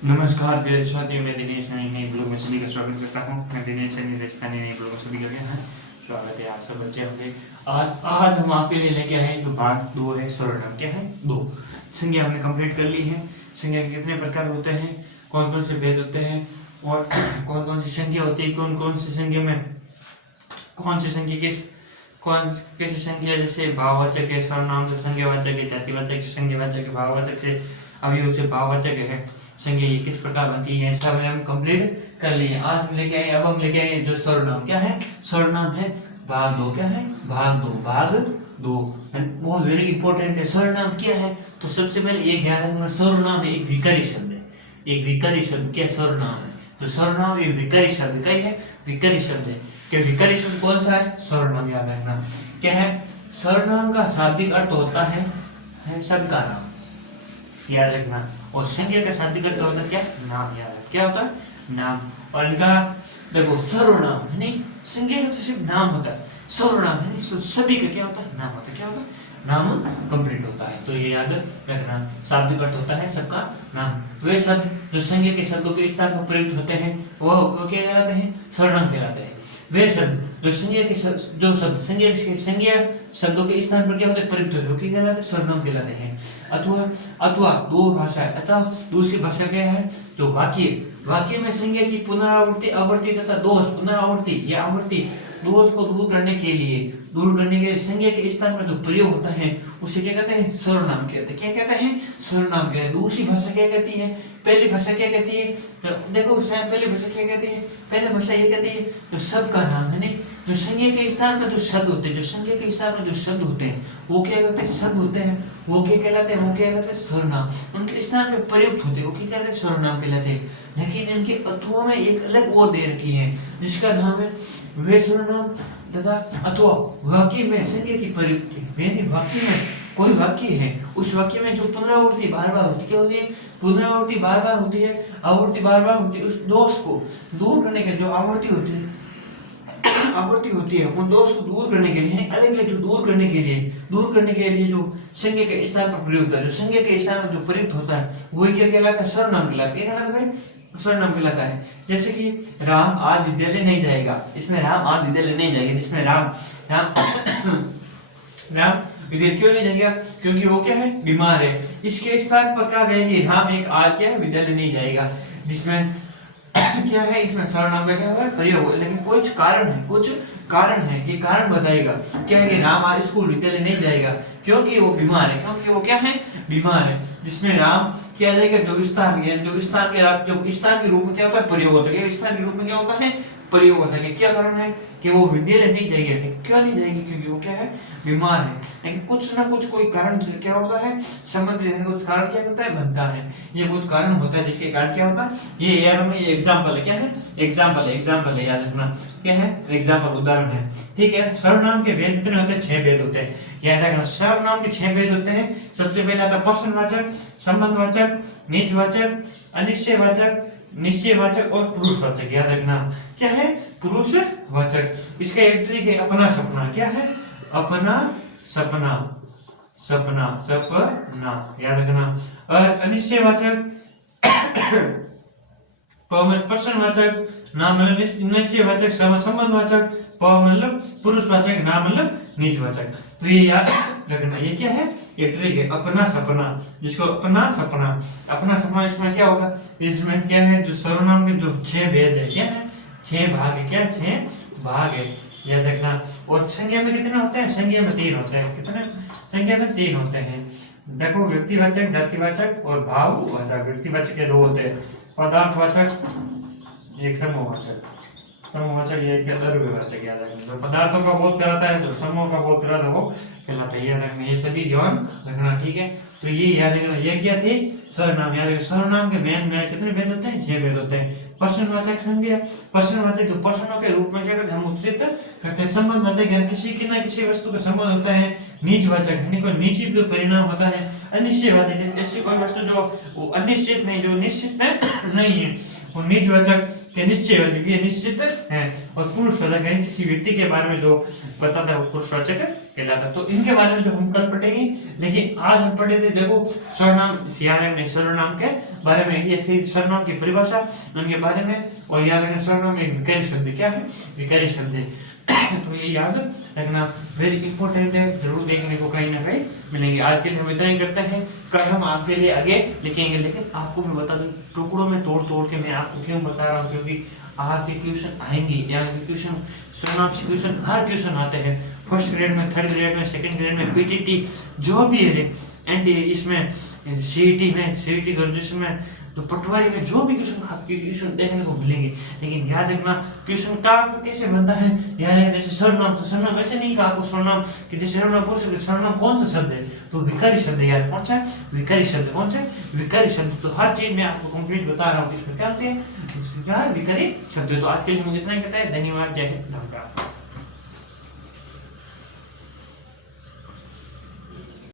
नमस्कार प्रिय विद्यार्थियों, मैं दिनेश नई ब्लॉग में सभी का स्वागत करता हूँ। मैं दिनेश नई ब्लॉग में सभी का यहाँ स्वागत है। आप सब बच्चे होंगे। आज हम आपके लिए लेके आए जो भाग 2 है सर्वनाम। क्या है? 2 संज्ञा हमने कंप्लीट कर ली है। संज्ञा के कितने प्रकार होते हैं, कौन कौन से भेद होते हैं और कौन कौन सी संख्या होती है, कौन कौन सी संख्या में कौन सी संख्या कैसी संख्या, जैसे भाववाचक है, सर्वनाम से संज्ञावाचक है, जातिवाचक से संज्ञावाचक है, भाववाचक से अवयव से भाववाचक है संज्ञा, ये किस प्रकार बनती है, सब हम कंप्लीट कर लिए। आज हम लेके आए, अब हम लेके आए जो सर्वनाम। क्या है? सर्वनाम है भाग 2। क्या है? भाग 2 बहुत वेरी इंपॉर्टेंट है। सर्वनाम क्या है? तो सबसे पहले ये ज्ञान रखना, सर्वनाम एक विकारी शब्द है। एक विकारी शब्द क्या सर्वनाम है? तो सर्वनाम एक विकारी शब्द क्या है? विकारी शब्द है। क्या विकारी शब्द कौन सा है? सर्वनाम। याद रखना क्या है? सर्वनाम का शाब्दिक अर्थ होता है सबका नाम। याद रखना। और संज्ञा का शाब्दिक अर्थ होता है क्या? नाम। याद रख क्या होता है? नाम। और इनका देखो सर्वनाम है नहीं, संज्ञा का तो सिर्फ नाम होता है, सर्वनाम है नहीं, सभी का क्या होता है? नाम होता है। क्या होता है? नाम कंप्लीट होता है। तो ये याद रखना, शाब्दिक अर्थ होता है सबका नाम। वे शब्द जो संज्ञा के शब्दों के स्थान पर प्रयुक्त होते हैं वो क्या कहलाते हैं? सर्वनाम कहलाते हैं। वे शब्द जो संज्ञा शब्दों के स्थान पर क्या होते हैं? प्रयुक्त होते हैं, क्या कहलाते हैं? सर्वनाम कहलाते हैं। अथवा दो भाषा है, अथवा दूसरी भाषा क्या है? तो वाक्य में संज्ञा की पुनरावृत्ति, आवर्ती तथा दोष, पुनरावृत्ति या आवर्ती दोष को दूर करने के लिए संज्ञा के स्थान पर जो प्रयोग होता है उसे क्या कहते हैं? सर्वनाम कहते हैं। क्या कहते हैं? सर्वनाम कहते हैं। दूसरी भाषा क्या कहती है? पहली भाषा क्या कहती है? तो देखो शायद पहली भाषा क्या कहती है? पहली भाषा ये कहती है जो सबका नाम है नहीं, जो संज्ञा के स्थान पर जो शब्द होते हैं, जो संज्ञा के स्थान पर जो शब्द होते हैं वो क्या कहते हैं? शब्द होते हैं, वो क्या कहलाते हैं? वो क्या कहलाते हैं? सर्वनाम। उनके स्थान में प्रयुक्त होते हैं वो क्या कहते हैं? सर्वनाम कहलाते हैं। लेकिन इनके अथवा में एक अलग और दे रखी है जिसका नाम है वे सर्वनाम तथा अथवा वाक्य में संज्ञा की प्रयुक्ति। यानी वाक्य में कोई वाक्य है, उस वाक्य में जो पुनरावृत्ति बार बार होती, क्या होती है? पुनरावृत्ति बार बार होती है, आवृत्ति बार बार होती है। उस दोष को दूर करने के जो आवृत्ति होती है उन दोष को दूर करने के लिए, अलग अलग जो दूर करने के लिए जो संज्ञा के स्थान पर प्रयुक्त है, जो संज्ञा के स्थान पर जो प्रयुक्त होता है वही क्या कहलाता है? सर्वनाम कहलाता है। क्या कहलाता है भाई? सर्वनाम कहलाता है। जैसे कि राम आज विद्यालय नहीं जाएगा, इसमें राम आज विद्यालय नहीं जाएगा, जिसमें राम विद्यालय क्यों नहीं जाएगा? क्योंकि वो क्या है? बीमार है। इसके स्थान पर क्या कहेंगे? राम एक आज क्या है? विद्यालय नहीं जाएगा, जिसमें क्या है? इसमें सर्वनाम का क्या है? प्रयोग है। लेकिन कुछ कारण है कि कारण बताएगा क्या है कि राम आज स्कूल विद्यालय नहीं जाएगा क्योंकि वो बीमार है। क्योंकि वो क्या है? बीमार है। जिसमें राम क्या जाएगा? जो स्थान के रूप में क्या होता है? प्रयोग होता है। स्थान के रूप में क्या होता है? प्रयोग होता है। क्या कारण है कि वो विद्यालय नहीं जाएगी? क्यों नहीं जाएगी? क्योंकि वो क्या है? बीमार है। लेकिन कुछ ना कुछ कोई कारण क्या होता है? संबंधित है, कुछ कारण क्या होता है? बनता है। ये कुछ कारण होता है जिसके कारण क्या होता है? ये यार में ये एग्जांपल है। क्या है? एग्जांपल है, याद रखना। क्या है? एग्जांपल, उदाहरण है। ठीक है। सर्वनाम के भेद कितने होते हैं? 6 भेद होते हैं। याद रखना, सर्वनाम के 6 भेद होते हैं। सबसे पहले आता है प्रश्नवाचक, संबंधवाचक, निजवाचक, अनिश्चयवाचक, निश्चयवाचक और पुरुषवाचक। याद रखना क्या है? पुरुषवाचक। इसका एक तरीके अपना सपना। क्या है? अपना सपना, याद रखना। और अनिश्चयवाचक प्रश्नवाचक, नाम मतलब निश्चयवाचक, संबंधवाचक, मतलब पुरुषवाचक, नाम मतलब निजवाचक। तो ये याद रखना। ये क्या है? एक ट्रिक है, अपना सपना, जिसको अपना सपना इसमें क्या होगा? इसमें क्या है? जो सर्वनाम के जो 6 भेद है, क्या है? 6 भाग है। क्या? 6 भाग है, याद रखना। और संज्ञा में कितने होते हैं? संज्ञा में 3 होते हैं। कितने? संज्ञा में 3 होते हैं। देखो, व्यक्तिवाचक, जातिवाचक और भाववाचक। व्यक्तिवाचक के 2 होते हैं, पदार्थवाचक, एक समूहवाचक। ये क्या? द्रव्यवाचक। याद रखना, जो पदार्थों का बोध कराता है, जो समूह का बोध कराता है वो कहलाता है। याद रखना, ये सभी ध्यान रखना। ठीक है। तो ये याद रखना, ये क्या थे? सर्वनाम। याद रखना, सर्वनाम के मेन कितने भेद होते हैं? 6 भेद होते हैं। प्रश्नवाचक संज्ञा, प्रश्नवाचक जो प्रश्नों के रूप में क्या करते हैं? हम उत्तरित करते हैं। संबंधवाचक यानी किसी वस्तु का संबंध होता है। निजवाचक यानी कोई निश्चित परिणाम होता है। अनिश्चयवाचक ऐसी कोई वस्तु जो अनिश्चित नहीं है, वो निजवाचक के निश्चय निश्चित है। और पुरुषवाचक यानी किसी व्यक्ति के बारे में जो बताता है वो पुरुषवाचक कहलाता है। तो इनके बारे में जो हम कल पढ़ेंगे, लेकिन आज हम पढ़े थे देखो सर्वनाम, याद है सर्वनाम के बारे में, ये सर्वनाम की परिभाषा उनके बारे में, और याद है सर्वनाम एक विकारी शब्द क्या है, विकारी शब्द है। तो ये याद रखना वेरी इंपॉर्टेंट है, जरूर देखने को कहीं ना कहीं मिलेंगे। आज के लिए हम इतना ही करते हैं, कल हम आपके लिए आगे लिखेंगे। लेकिन आपको मैं बता दूं टुकड़ों में तोड़ तोड़ के मैं आपको क्यों बता रहा हूँ, क्योंकि आपके क्वेश्चन आएंगे, या क्वेश्चन सर्वनाम से क्वेश्चन हर क्वेश्चन आते हैं, फर्स्ट ग्रेड में, थर्ड ग्रेड में, सेकंड ग्रेड में, पीटीटी जो भी है, एंटी इसमें, सीईटी में, सीईटी ग्रेजुएशन में, तो पटवारी में जो भी क्वेश्चन देखने को मिलेंगे। लेकिन याद रखना क्वेश्चन का कैसे बनता है, यानी जैसे सर्वनाम, तो सर्वनाम ऐसे नहीं कहा आपको सर्वनाम कि जैसे सर्वनाम पूछ सकते सर्वनाम कौन सा शब्द है, तो विकारी शब्द है यार, कौन सा विकारी शब्द, कौन सा विकारी शब्द। तो हर चीज में आपको कंप्लीट बता रहा हूँ, इसमें क्या होते हैं यार विकारी शब्द। तो आज के लिए हम इतना ही कहते हैं, धन्यवाद, जय हिंद, नमस्कार।